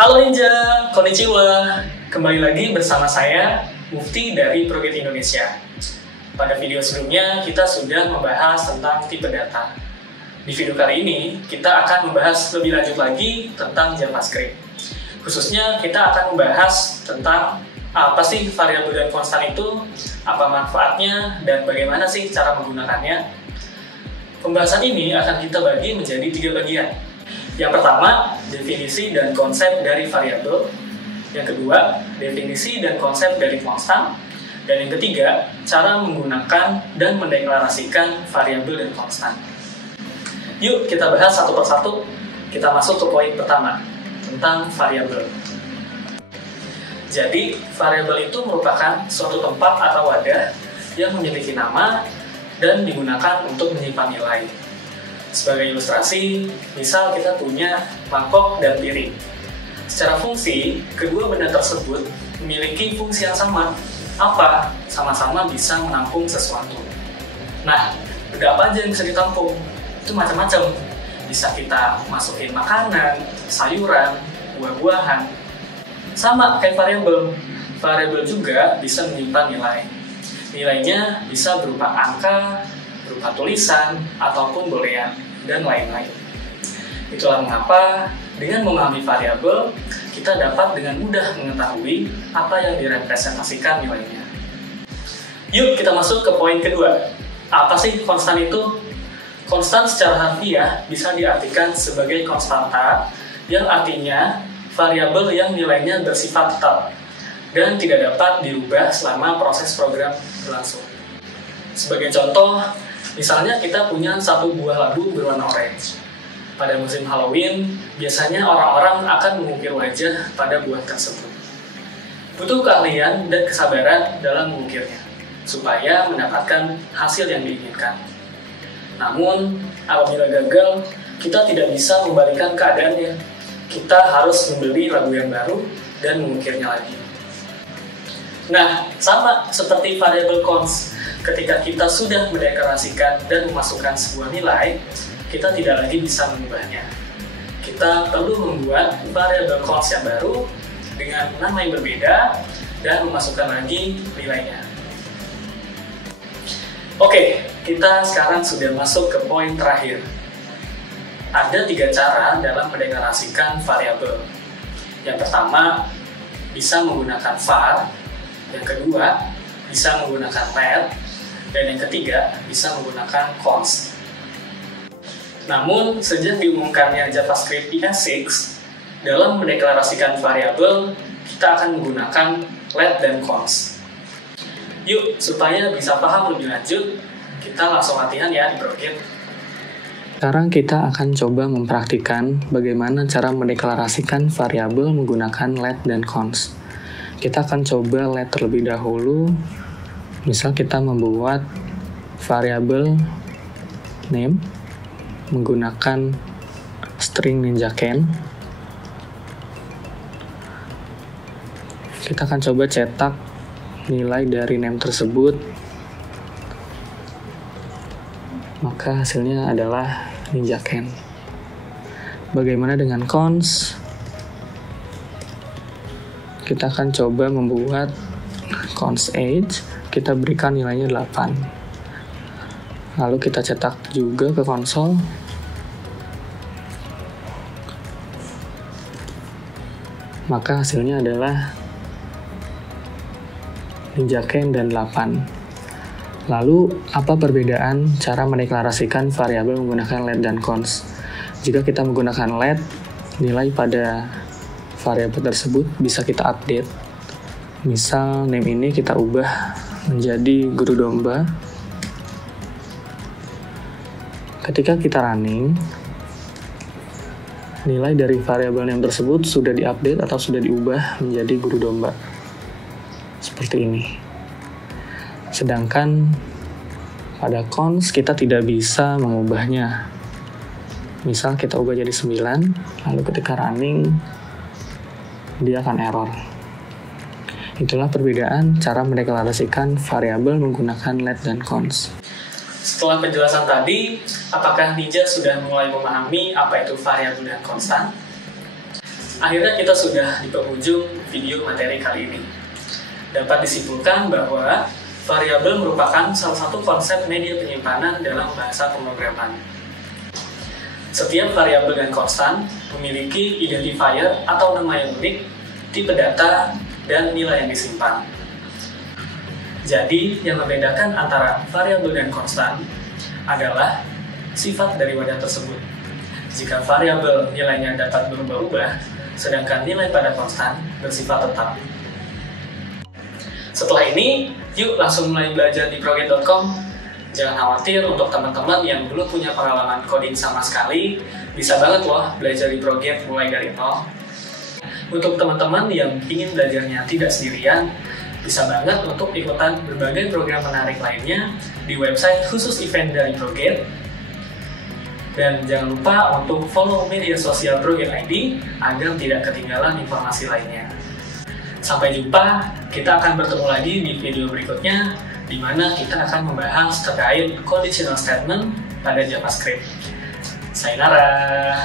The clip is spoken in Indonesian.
Halo Ninja, konnichiwa. Kembali lagi bersama saya, Mufti dari ProGate Indonesia. Pada video sebelumnya, kita sudah membahas tentang tipe data. Di video kali ini, kita akan membahas lebih lanjut lagi tentang JavaScript. Khususnya, kita akan membahas tentang apa sih variabel dan konstan itu, apa manfaatnya, dan bagaimana sih cara menggunakannya. Pembahasan ini akan kita bagi menjadi 3 bagian. Yang pertama, definisi dan konsep dari variabel. Yang kedua, definisi dan konsep dari konstan. Dan yang ketiga, cara menggunakan dan mendeklarasikan variabel dan konstan. Yuk kita bahas satu persatu. Kita masuk ke poin pertama, tentang variabel. Jadi, variabel itu merupakan suatu tempat atau wadah yang memiliki nama dan digunakan untuk menyimpan nilai. Sebagai ilustrasi, misal kita punya mangkok dan piring. Secara fungsi, kedua benda tersebut memiliki fungsi yang sama. Apa? Sama-sama bisa menampung sesuatu. Nah, benda apa aja yang bisa ditampung? Itu macam-macam. Bisa kita masukin makanan, sayuran, buah-buahan. Sama kayak variabel. Variabel juga bisa menyimpan nilai. Nilainya bisa berupa angka, berupa tulisan, ataupun boolean, dan lain-lain. Itulah mengapa dengan memahami variabel, kita dapat dengan mudah mengetahui apa yang direpresentasikan nilainya. Yuk kita masuk ke poin kedua. Apa sih konstan itu? Konstan secara harfiah bisa diartikan sebagai konstanta, yang artinya variabel yang nilainya bersifat tetap dan tidak dapat dirubah selama proses program berlangsung. Sebagai contoh, misalnya kita punya satu buah labu berwarna orange. Pada musim Halloween, biasanya orang-orang akan mengukir wajah pada buah tersebut. Butuh keahlian dan kesabaran dalam mengukirnya, supaya mendapatkan hasil yang diinginkan. Namun, apabila gagal, kita tidak bisa membalikan keadaannya. Kita harus membeli labu yang baru dan mengukirnya lagi. Nah, sama seperti variabel cons. Ketika kita sudah mendeklarasikan dan memasukkan sebuah nilai, kita tidak lagi bisa mengubahnya. Kita perlu membuat variabel cons yang baru dengan nama yang berbeda dan memasukkan lagi nilainya. Oke, kita sekarang sudah masuk ke poin terakhir. Ada 3 cara dalam mendeklarasikan variabel. Yang pertama, bisa menggunakan var. Yang kedua, bisa menggunakan let. Dan yang ketiga, bisa menggunakan const. Namun, sejak diumumkannya JavaScript ES6, dalam mendeklarasikan variabel, kita akan menggunakan let dan const. Yuk, supaya bisa paham lebih lanjut, kita langsung latihan ya di ProGate. Sekarang kita akan coba mempraktikkan bagaimana cara mendeklarasikan variabel menggunakan let dan const. Kita akan coba let terlebih dahulu. Misal kita membuat variabel name menggunakan string ninjaken. Kita akan coba cetak nilai dari name tersebut. Maka hasilnya adalah ninjaken. Bagaimana dengan const? Kita akan coba membuat const age. Kita berikan nilainya 8. Lalu kita cetak juga ke konsol. Maka hasilnya adalah ninjaken dan 8. Lalu, apa perbedaan cara mendeklarasikan variabel menggunakan let dan const? Jika kita menggunakan let, nilai pada variabel tersebut bisa kita update. Misal, name ini kita ubah menjadi guru domba. Ketika kita running, nilai dari variabel name tersebut sudah diupdate atau sudah diubah menjadi guru domba. Seperti ini. Sedangkan pada const kita tidak bisa mengubahnya. Misal kita ubah jadi 9, lalu ketika running, dia akan error. Itulah perbedaan cara mendeklarasikan variabel menggunakan let dan const. Setelah penjelasan tadi, apakah Ninja sudah mulai memahami apa itu variabel dan konstan? Akhirnya kita sudah di penghujung video materi kali ini. Dapat disimpulkan bahwa variabel merupakan salah satu konsep media penyimpanan dalam bahasa pemrograman. Setiap variabel dan konstan memiliki identifier atau nama yang unik, tipe data, dan nilai yang disimpan. Jadi, yang membedakan antara variabel dan konstan adalah sifat dari wadah tersebut. Jika variabel nilainya dapat berubah-ubah, sedangkan nilai pada konstan bersifat tetap. Setelah ini, yuk langsung mulai belajar di Proget.com. Jangan khawatir, untuk teman-teman yang belum punya pengalaman coding sama sekali, bisa banget loh belajar di Proget mulai dari nol. Untuk teman-teman yang ingin belajarnya tidak sendirian, bisa banget untuk ikutan berbagai program menarik lainnya di website khusus event dari Proget. Dan jangan lupa untuk follow media sosial Proget ID agar tidak ketinggalan informasi lainnya. Sampai jumpa, kita akan bertemu lagi di video berikutnya, di mana kita akan membahas terkait conditional statement pada JavaScript. Sayonara!